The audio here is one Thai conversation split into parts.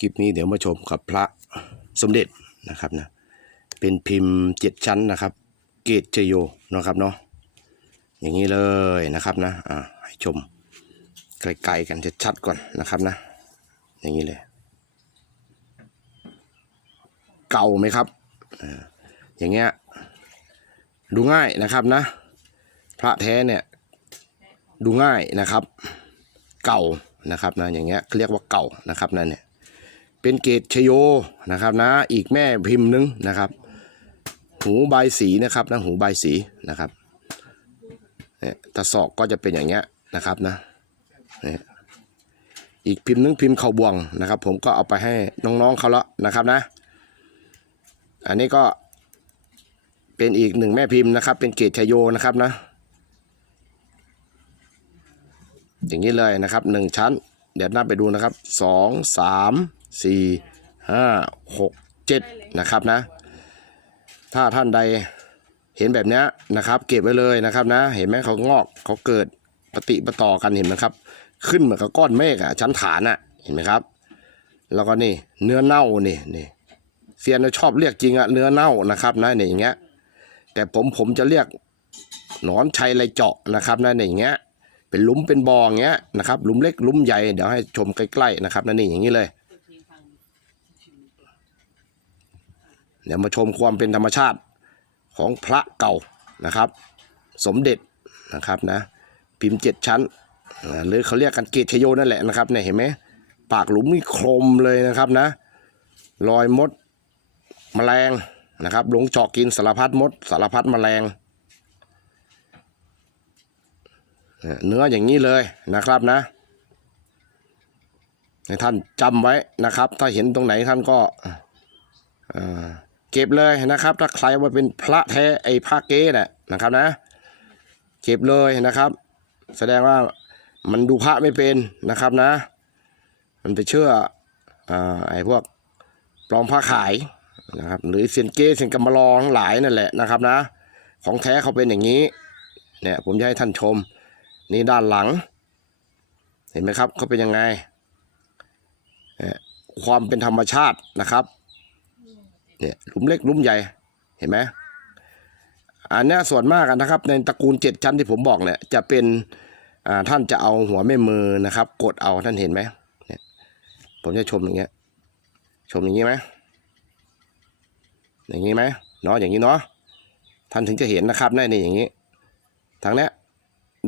คลิปนี้เดี๋ยวมาชมกับพระสมเด็จนะครับนะเป็นพิมพ์เจ็ดชั้นนะครับ เกตเจโยนะครับเนาะอย่างนี้เลยนะครับนะอ่าให้ชมไกลๆกันชัดๆก่อนนะครับนะ อย่างนี้เลย เก่าไหมครับอ่าอย่างเงี้ยดูง่ายนะครับนะ พระแท้เนี่ยดูง่ายนะครับ เก่านะครับนะอย่างเงี้ยเรียกว่าเก่านะครับนั่นเนี่ย เป็นเกตชโยนะครับนะอีกแม่พิมพ์หนึงนะครับ หูใบสีนะครับนะหูใบสีนะครับเนี่ยตะศอกก็จะเป็นอย่างเงี้ยนะครับนะเนี่ยอีกพิมพ์หนึงพิมพ์เขาบวงนะครับ ผมก็เอาไปให้น้องๆเขาแล้วนะครับนะ อันนี้ก็เป็นอีกหนึ่งแม่พิมพ์นะครับ เป็นเกตชโยนะครับนะ อย่างนี้เลยนะครับหนึ่งชั้น เดี๋ยวนับไปดูนะครับสองสาม สี่ห้าหกเจ็ดนะครับนะ ถ้าท่านใดเห็นแบบนี้นะครับ เก็บไว้เลยนะครับนะ เห็นไหมเขางอกเขาเกิดปฏิปต่อกันเห็นไหมครับ ขึ้นเหมือนกับก้อนเมฆอะชั้นฐานอะเห็นไหมครับ แล้วก็นี่เนื้อเน่านี่นี่เซียนชอบเรียกจริงอะเนื้อเน่านะครับนะเนี่ยอย่างเงี้ย แต่ผมผมจะเรียกหนอนชัยไรเจาะนะครับนะเนี่ยอย่างเงี้ย เป็นลุมเป็นบ่ออย่างเงี้ยนะครับลุมเล็กลุมใหญ่เดี๋ยวให้ชมใกล้ๆนะครับนั่นนี่อย่างนี้เลย เดี๋ยวมาชมความเป็นธรรมชาติของพระเก่านะครับ สมเด็จนะครับนะพิมพ์เจ็ดชั้นหรือเขาเรียกกันเกตชโยนั่นแหละนะครับเนี่ยเห็นไหมปากหลุมนี่คมเลยนะครับนะรอยมดแมลงนะครับหลงเจาะกินสารพัดมด สารพัดแมลงเนื้ออย่างนี้เลยนะครับนะให้ท่านจำไว้นะครับ ถ้าเห็นตรงไหนท่านก็ เก็บเลยนะครับ ถ้าใครว่าเป็นพระแท้ไอ้พระเก๊น่ะนะครับนะ เก็บเลยนะครับ แสดงว่ามันดูพระไม่เป็นนะครับนะ มันไปเชื่ออ่าไอ้พวกปลอมพระขายนะครับ หรือเซียนเก้เซียนกำมะลอทั้งหลายนั่นแหละนะครับนะ ของแท้เขาเป็นอย่างนี้เนี่ยผมจะให้ท่านชม นี่ด้านหลัง เห็นไหมครับเขาเป็นยังไงเอ่อความเป็นธรรมชาตินะครับ เนี่ยหลุมเล็กหลุมใหญ่เห็นไหมอันนี้ส่วนมากนะครับ ในตระกูลเจ็ดชั้นที่ผมบอกเนี่ยจะเป็นท่านจะเอาหัวแม่มือนะครับ กดเอาท่านเห็นไหมเนี่ยผมจะชมอย่างเงี้ย ชมอย่างนี้ไหมอย่างนี้ไหมเนาะอย่างนี้เนาะท่านถึงจะเห็นนะครับนี่นี่อย่างนี้ทางเนี้ย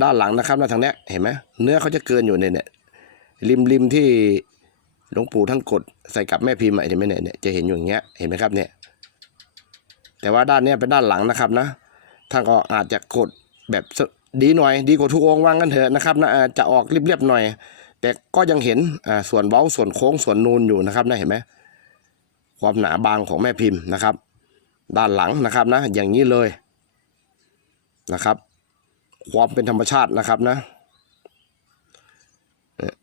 ด้านหลังนะครับนะทางเนี้ยเห็นไหมเนื้อเขาจะเกินอยู่เนี่ยเนี่ยริมริมที่ หลวงปู่ท่านกดใส่กับแม่พิมพ์เห็นไหมเนี่ย จะเห็นอยู่อย่างเงี้ย เห็นไหมครับเนี่ย แต่ว่าด้านเนี้ยเป็นด้านหลังนะครับนะ ท่านก็อาจจะกดแบบดีหน่อย ดีกว่าทุกองว่างกันเถอะนะครับนะจะออกเรียบๆหน่อย แต่ก็ยังเห็นอ่าส่วนเว้าส่วนโค้งส่วนนูนอยู่นะครับนะเห็นไหมความหนาบางของแม่พิมพ์นะครับ ด้านหลังนะครับนะ อย่างนี้เลยนะครับ ความเป็นธรรมชาตินะครับนะ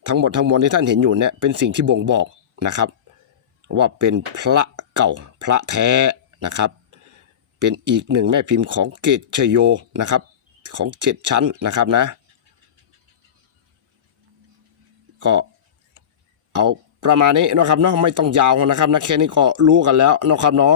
ทั้งหมดทั้งมวลที่ท่านเห็นอยู่เนี่ยเป็นสิ่งที่บ่งบอกนะครับ ว่าเป็นพระเก่าพระแท้นะครับ เป็นอีกหนึ่งแม่พิมพ์ของเกตชโยนะครับของเจ็ดชั้นนะครับนะ ก็เอาประมาณนี้นะครับเนาะไม่ต้องยาวนะครับนะแค่นี้ก็รู้กันแล้วนะครับเนาะ